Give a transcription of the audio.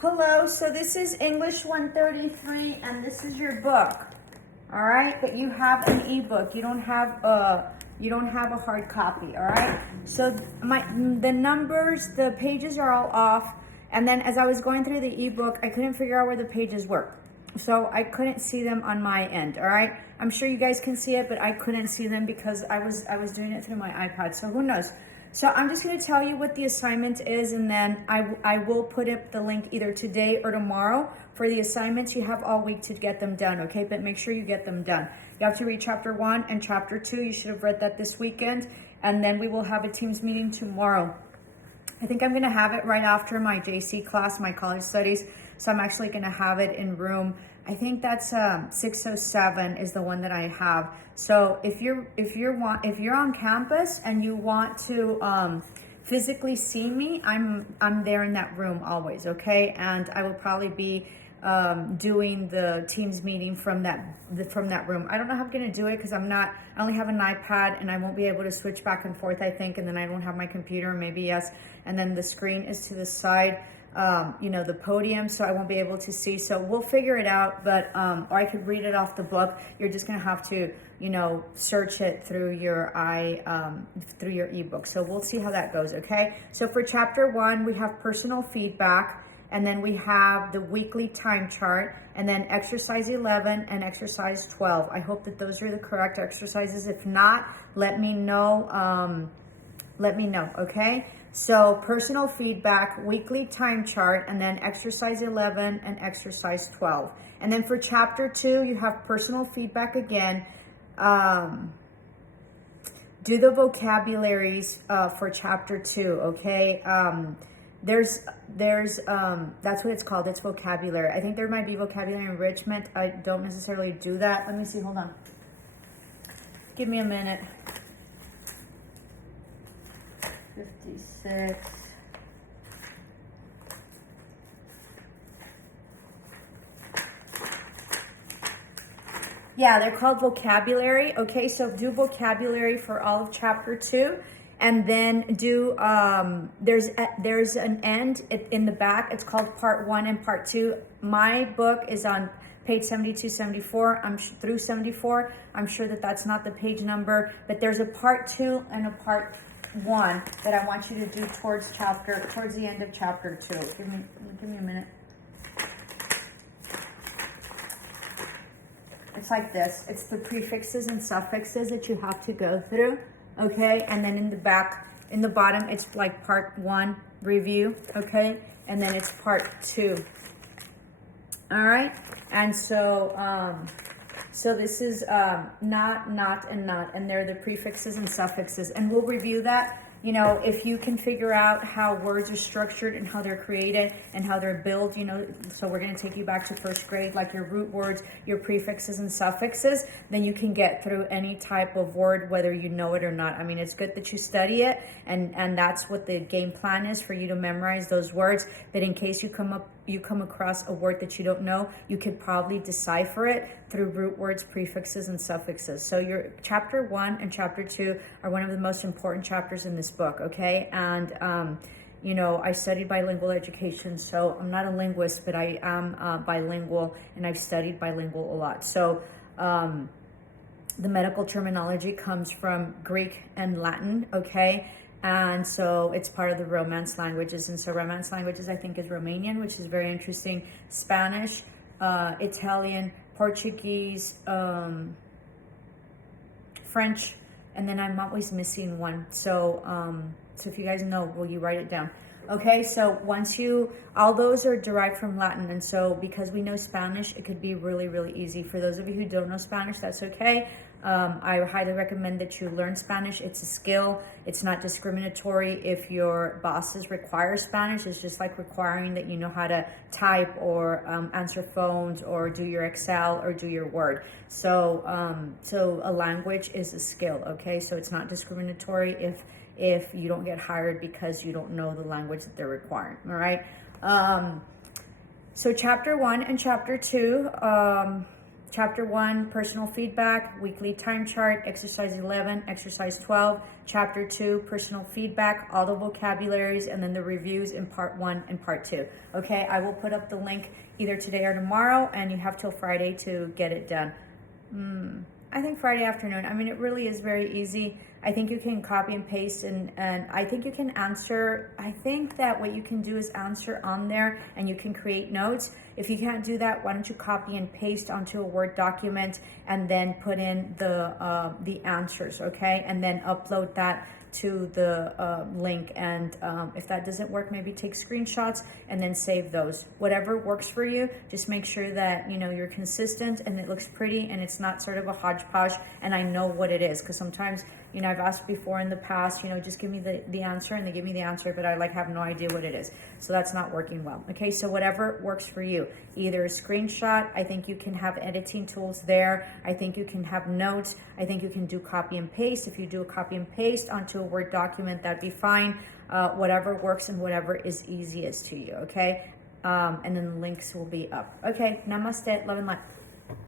Hello, so this is English 133 and this is your book. All right, but you have an ebook. You don't have a hard copy, all right? So the numbers, the pages are all off, and then as I was going through the ebook, I couldn't figure out where the pages were. So I couldn't see them on my end, all right? I'm sure you guys can see it, but I couldn't see them because I was doing it through my iPad. So who knows? So I'm just going to tell you what the assignment is, and then I will put up the link either today or tomorrow for the assignments. You have all week to get them done, okay? But make sure you get them done. You have to read chapter 1 and chapter 2. You should have read that this weekend, and then we will have a Teams meeting tomorrow. I think I'm going to have it right after my JC class, my college studies. So I'm actually going to have it in room, I think that's 607 is the one that I have. So if you're on campus and you want to physically see me, I'm there in that room always, okay? And I will probably be doing the Teams meeting from that room. I don't know how I'm going to do it because I only have an iPad and I won't be able to switch back and forth, I think, and then I won't have my computer, maybe yes, and then the screen is to the side, the podium, so I won't be able to see. So we'll figure it out, but or I could read it off the book. You're just going to have to search it through your ebook. So we'll see how that goes, okay? So for chapter 1, we have personal feedback, and then we have the weekly time chart, and then exercise 11 and exercise 12. I hope that those are the correct exercises. If not, let me know, okay? So personal feedback, weekly time chart, and then exercise 11 and exercise 12. And then for chapter 2, you have personal feedback again. Do the vocabularies for chapter 2, okay? There's that's what it's called. It's vocabulary. I think there might be vocabulary enrichment. I don't necessarily do that. Let me see. Hold on. Give me a minute. 56. Yeah, they're called vocabulary. Okay, so do vocabulary for all of chapter 2. And then do, there's an end in the back. It's called part 1 and part 2. My book is on page 72, 74. I'm through 74. I'm sure that that's not the page number, but there's a part 2 and a part 1 that I want you to do towards the end of chapter 2. Give me a minute. It's like this. It's the prefixes and suffixes that you have to go through. Okay, and then in the bottom, it's like part 1 review, okay, and then it's part 2. All right, and so this is not, and they're the prefixes and suffixes, and we'll review that. If you can figure out how words are structured and how they're created and how they're built, so we're going to take you back to first grade, like your root words, your prefixes and suffixes, then you can get through any type of word, whether you know it or not. I mean, it's good that you study it, and that's what the game plan is, for you to memorize those words. But in case you come across a word that you don't know, you could probably decipher it through root words, prefixes, and suffixes. So your chapter 1 and chapter 2 are one of the most important chapters in this book, okay? And, I studied bilingual education, so I'm not a linguist, but I am bilingual, and I've studied bilingual a lot. So the medical terminology comes from Greek and Latin, okay? And so it's part of the Romance languages. And so Romance languages, I think, is Romanian, which is very interesting. Spanish, Italian, Portuguese, French, and then I'm always missing one. So, so if you guys know, will you write it down? Okay, so all those are derived from Latin. And so because we know Spanish, it could be really, really easy. For those of you who don't know Spanish, that's okay. I highly recommend that you learn Spanish. It's a skill. It's not discriminatory if your bosses require Spanish. It's just like requiring that you know how to type or answer phones or do your Excel or do your Word. So, so a language is a skill, okay? So it's not discriminatory if you don't get hired because you don't know the language that they're requiring, all right? So chapter 1 and chapter 2, Chapter 1, personal feedback, weekly time chart, exercise 11, exercise 12. Chapter 2, personal feedback, all the vocabularies, and then the reviews in part 1 and part 2. Okay, I will put up the link either today or tomorrow, and you have till Friday to get it done. I think Friday afternoon. I mean, it really is very easy. I think you can copy and paste, and I think you can answer. I think that what you can do is answer on there, and you can create notes. If you can't do that, why don't you copy and paste onto a Word document and then put in the answers, okay? And then upload that to the link, and if that doesn't work, maybe take screenshots and then save those. Whatever works for you, just make sure that you're consistent and it looks pretty and it's not sort of a hodgepodge, and I know what it is, because sometimes I've asked before in the past, just give me the answer, and they give me the answer, but I have no idea what it is. So that's not working well. Okay, so whatever works for you, either a screenshot, I think you can have editing tools there. I think you can have notes. I think you can do copy and paste. If you do a copy and paste onto a Word document, that'd be fine. Whatever works and whatever is easiest to you, okay? And then the links will be up. Okay, namaste, love and light.